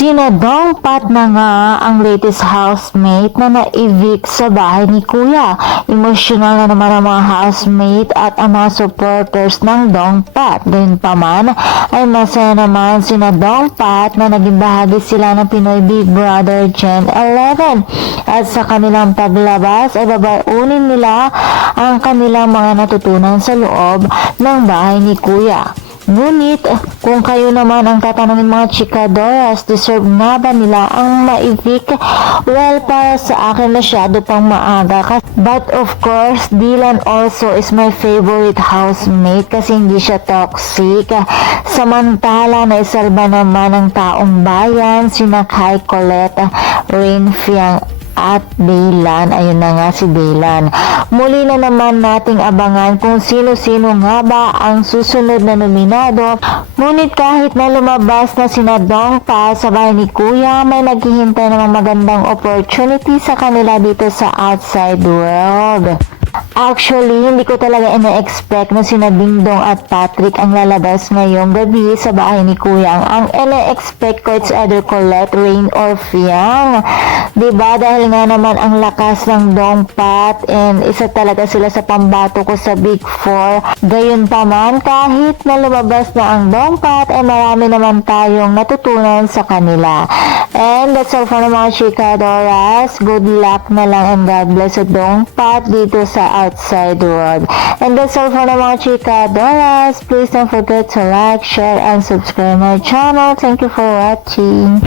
Sinadongpat na nga ang latest housemate na na-evict sa bahay ni Kuya. Emosyonal na naman ang mga housemate at ang mga supporters ng Dongpat. Gayunpaman ay masaya naman sina Dongpat na naging bahagi sila ng Pinoy Big Brother Gen 11. At sa kanilang paglabas ay babaunin nila ang kanilang mga natutunan sa loob ng bahay ni Kuya. Ngunit, kung kayo naman ang tatanungin mga chikadoras, deserve nga ba nila ang ma-evict? Well, para sa akin masyado pang maaga. But of course, Dylan also is my favorite housemate kasi hindi siya toxic. Samantala, naisalba naman ng taong bayan, sina Kai Colette, Rain Fiang, at Dylan. Ayun na nga si Dylan. Muli na naman nating abangan kung sino-sino nga ba ang susunod na nominado. Ngunit kahit na lumabas na sina Dongpa sa bahay ni Kuya, may naghihintay namang magandang opportunity sa kanila dito sa outside world. Actually, hindi ko talaga ina-expect na sina Dingdong at Patrick ang lalabas ngayong gabi sa bahay ni Kuya. Ang ina-expect ko it's either Colette, Rain, or Fiang. Diba? Dahil nga naman ang lakas ng Dongpat and isa talaga sila sa pambato ko sa Big Four. Gayunpaman, kahit na lumabas na ang Dongpat, ay marami naman tayong natutunan sa kanila. And that's all for mga chikadoras. Good luck na lang and God bless sa Dongpat dito sa outside world. And that's all for mga chikadoras. Please don't forget to like, share, and subscribe my channel. Thank you for watching.